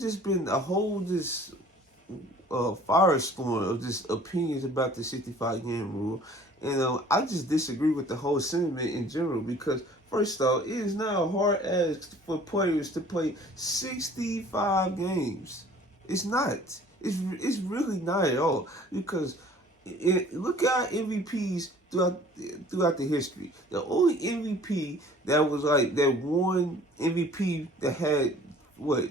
just been a whole this firestorm of just opinions about the 65 game rule. And I just disagree with the whole sentiment in general because, first off, it is not a hard ask for players to play 65 games. It's not. It's really not at all because look at MVPs throughout the history. The only MVP that was like that one MVP that had what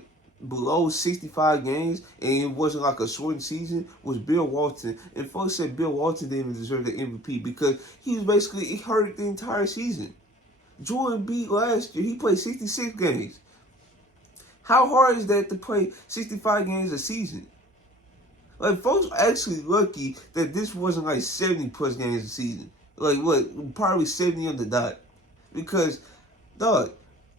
below 65 games and it wasn't like a shortened season was Bill Walton. And folks said Bill Walton didn't even deserve the MVP because he was basically he hurt the entire season. Jordan beat last year. He played 66 games. How hard is that to play 65 games a season? Like, folks are actually lucky that this wasn't like 70 plus games a season. Like, what? Probably 70 on the dot. Because, dog,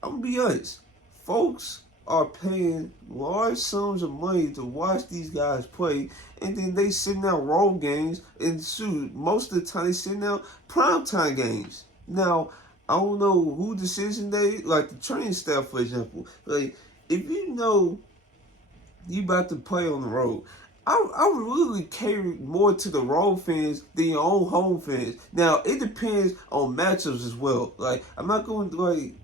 I'm gonna be honest. Folks are paying large sums of money to watch these guys play, and then they send out road games, and shoot, most of the time they send out primetime games. Now, I don't know who decision they, like the training staff, for example. Like, if you know you about to play on the road, I really cater more to the road fans than your own home fans. Now, it depends on matchups as well. Like, I'm not going to, like,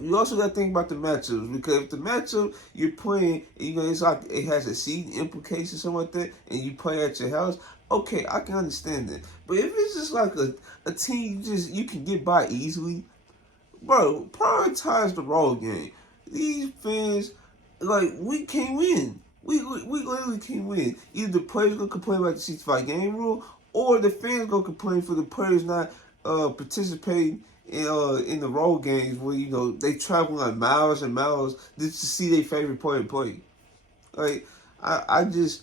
you also got to think about the matchups because if the matchup you're playing, it's like it has a seed implication, something like that, and you play at your house, okay, I can understand that. But if it's just like a team you can get by easily, bro, prioritize the road game. These fans, like, we can't win. We literally can't win. Either the players gonna complain about the 65 game rule, or the fans gonna complain for the players not participating in the road games where they travel like miles and miles just to see their favorite player play. Like I just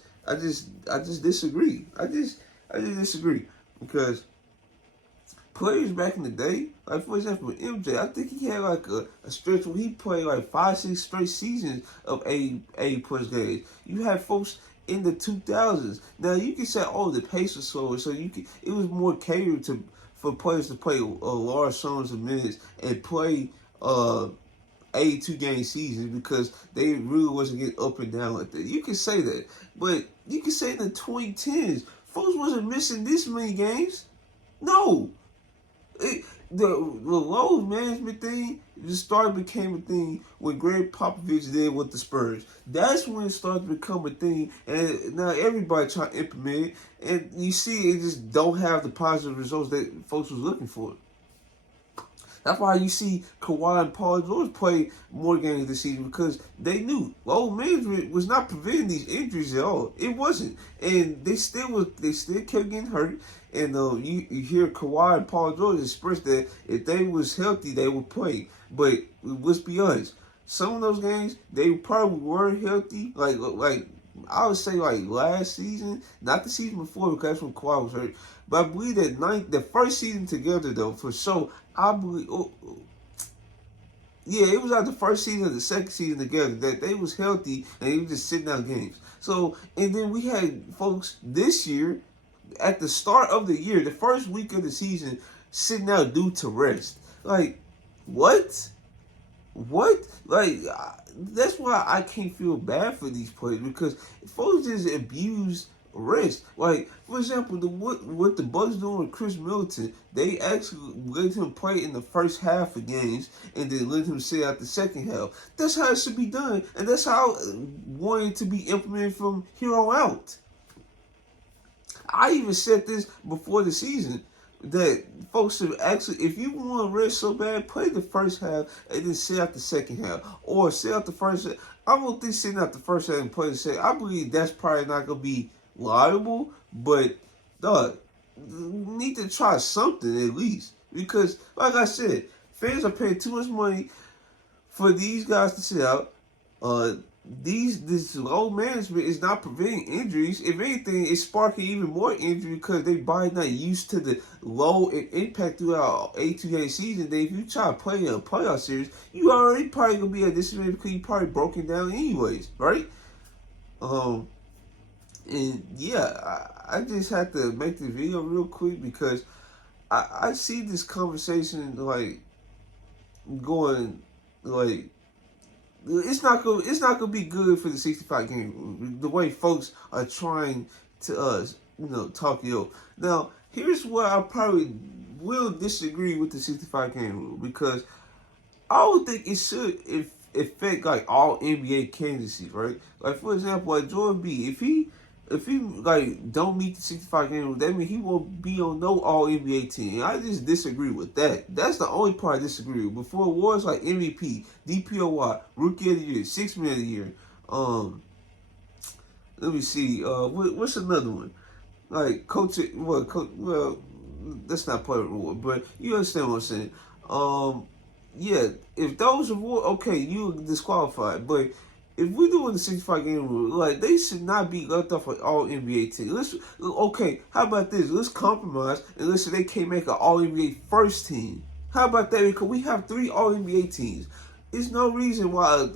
disagree. I just disagree because players back in the day, like for example MJ, I think he had like a stretch where he played like 5-6 straight seasons of A plus games. You had folks in the 2000s. Now you can say, oh, the pace was slower, so it was more catered to for players to play large sums of minutes and play 82 game seasons because they really wasn't getting up and down like that. You can say that, but you can say in the 2010s, folks wasn't missing this many games. No, the load management thing just started became a thing when Greg Popovich did with the Spurs. That's when it started to become a thing, and now everybody trying to implement it, and you see it just don't have the positive results that folks was looking for. That's why you see Kawhi and Paul George play more games this season because they knew load management was not preventing these injuries at all. It wasn't, and they still kept getting hurt. And you hear Kawhi and Paul George express that if they was healthy, they would play. But let's be honest, some of those games they probably were healthy. Like I would say like last season, not the season before because that's when Kawhi was hurt. But I believe that the first season together though, for sure, I believe. Yeah, it was like the first season and the second season together that they was healthy and they were just sitting out games. So, and then we had folks this year, at the start of the year, the first week of the season, sitting out due to rest. Like, what? What? Like, that's why I can't feel bad for these players because folks just abuse rest. Like, for example, what the Bucks doing with Chris Middleton, they actually let him play in the first half of games and then let him sit out the second half. That's how it should be done, and that's how I want it to be implemented from here on out. I even said this before the season that folks should actually, if you want to rest so bad, play the first half and then sit out the second half, or sit out the first half. I don't think sitting out the first half and play the second. I believe that's probably not gonna be liable, but dog, need to try something at least because, like I said, fans are paying too much money for these guys to sit out. This low management is not preventing injuries. If anything, it's sparking even more injury because they body not used to the low impact throughout a 2-game season. Then if you try to play in a playoff series, you already probably gonna be at disadvantage because you probably broken down anyways, right? And yeah, I just had to make this video real quick because I see this conversation like going like it's not gonna be good for the 65 game rule. The way folks are trying to talk you up. Now, here's where I probably will disagree with the 65 game rule, because I don't think it should affect like all NBA candidacies, right? Like, for example, like Jordan B, if he like don't meet the 65 game rule, that means he won't be on no all NBA team. I just disagree with that. That's the only part I disagree with. Before awards like MVP, DPOY, Rookie of the Year, Six Man of the Year. Let me see. What's another one? Like well, that's not part of the rule, but you understand what I'm saying. Yeah, if those award, okay, you disqualified. But if we're doing the 65 game rule, like, they should not be left off of all NBA teams. Okay, how about this? Let's compromise and let's say they can't make an all NBA first team. How about that? Because we have 3 all NBA teams. There's no reason why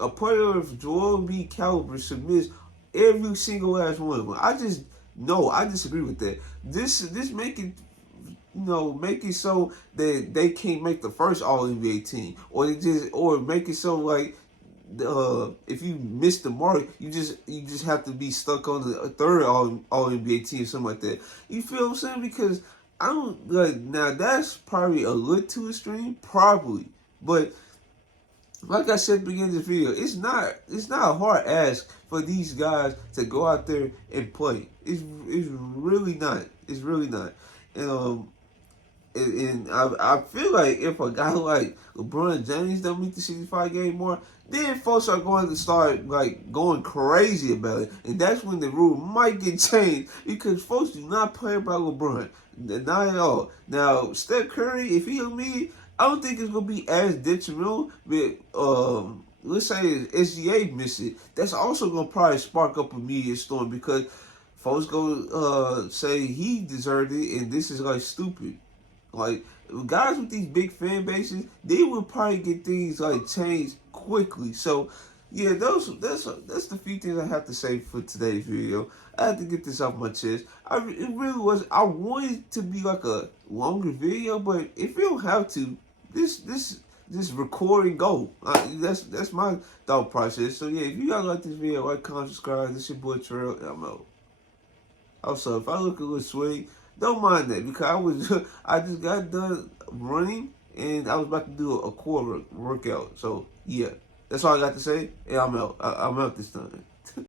a player of Joel B caliber should miss every single last one of them. I disagree with that. This making make it so that they can't make the first All NBA team, or make it so like if you miss the mark, you just have to be stuck on the third All NBA team or something like that. You feel what I'm saying? Because I don't like, now that's probably a little too extreme, probably, but like I said at the beginning of the video, it's not a hard ask for these guys to go out there and play. It's really not. It's really not. And I feel like if a guy like LeBron James don't meet the 65 game mark, then folks are going to start like going crazy about it, and that's when the rule might get changed, because folks do not play about LeBron, not at all. Now, Steph Curry, if he don't meet it, I don't think it's gonna be as detrimental. But let's say SGA miss it, that's also gonna probably spark up a media storm, because folks go say he deserved it, and this is like stupid. Like, guys with these big fan bases, they would probably get things like changed quickly. So yeah, that's the few things I have to say for today's video. I had to get this off my chest. It really was. I wanted it to be like a longer video, but if you don't have to, this record and go. That's my thought process. So yeah, if you guys like this video, like, comment, subscribe. This your boy Trail, and I'm out. Also, if I look a little sway, don't mind that, because I just got done running and I was about to do a core workout. So yeah, that's all I got to say. And I'm out. I'm out this time.